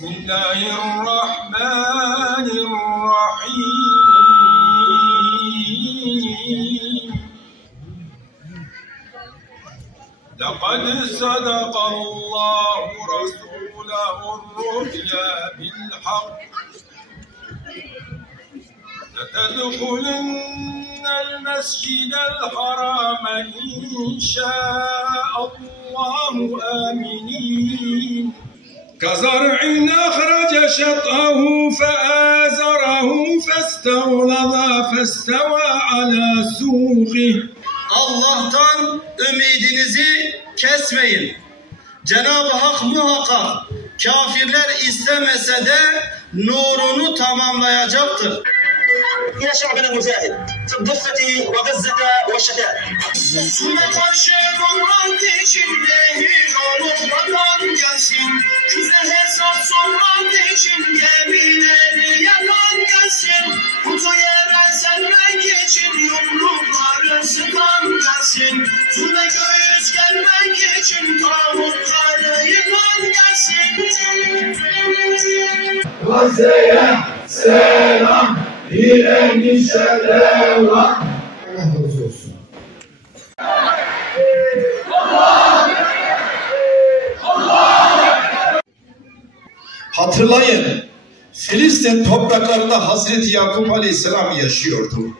Bismillahirrahmanirrahim. لقد صدق الله رسوله الرؤيا بالحق لتدخلن المسجد الحرام إن شاء الله آمنين كزرع أخرج شطأه فآزره فاستغلظ فاستوى على سوقه. Allah'tan ümidinizi kesmeyin. Cenab-ı Hak muhakkak kafirler istemese de nurunu tamamlayacaktır. يا شعبنا المجاهد في الضفة وغزة والشتاء. Suna karşı toprak içindeyim, oğlum vatan gelsin. Küze hesap sormak için gemileri yakan gelsin. Kutu yere sermek için yumrukları sıkan gelsin. Zulme göğüs gelmek için tağutları yıkan gelsin. Gazze'ye selam, direnişe devam. Allah razı olsun. Hatırlayın, Filistin topraklarında Hazreti Yakup Aleyhisselam yaşıyordu.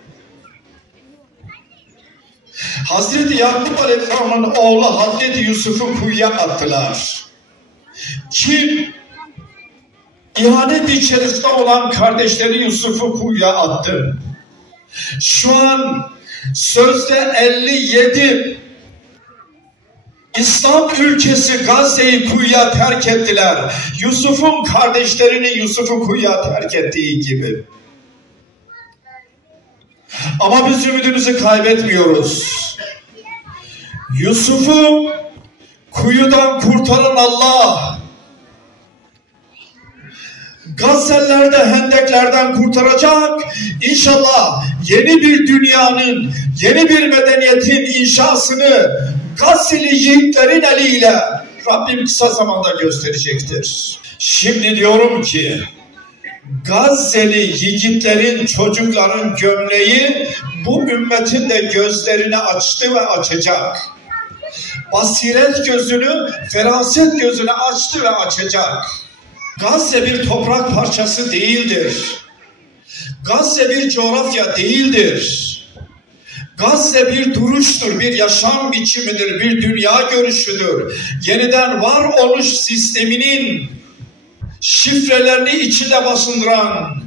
Hazreti Yakup Aleyhisselam'ın oğlu Hazreti Yusuf'u kuyuya attılar. Kim İhanet içerisinde olan kardeşleri Yusuf'u kuyuya attı. Şu an sözde 57 İslam ülkesi Gazze'yi kuyuya terk ettiler. Yusuf'un kardeşlerini Yusuf'u kuyuya terk ettiği gibi. Ama biz ümidimizi kaybetmiyoruz. Yusuf'u kuyudan kurtaran Allah, Gazze'lerde hendeklerden kurtaracak. İnşallah yeni bir dünyanın, yeni bir medeniyetin inşasını Gazze'li yiğitlerin eliyle Rabbim kısa zamanda gösterecektir. Şimdi diyorum ki Gazze'li yiğitlerin, çocukların gömleği bu ümmetin de gözlerini açtı ve açacak. Basiret gözünü, feraset gözünü açtı ve açacak. Gazze bir toprak parçası değildir. Gazze bir coğrafya değildir. Gazze bir duruştur, bir yaşam biçimidir, bir dünya görüşüdür. Yeniden var oluş sisteminin şifrelerini içinde basındıran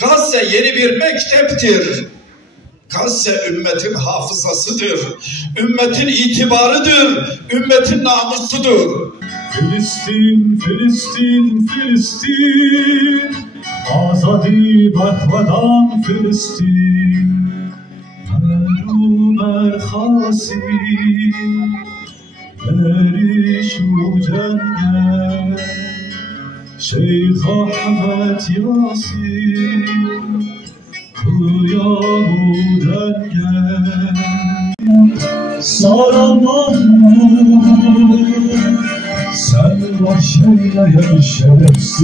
Gazze yeni bir mekteptir. Gazze ümmetin hafızasıdır, ümmetin itibarıdır, ümmetin namusudur. Filistin, Filistin, Filistin, azadi berhvedan Filistin, merum erhasi, berişu cenge, Şeyh Ahmet Yasin, kıyahu denge, saranlar sen vahşeyle şerefsiz.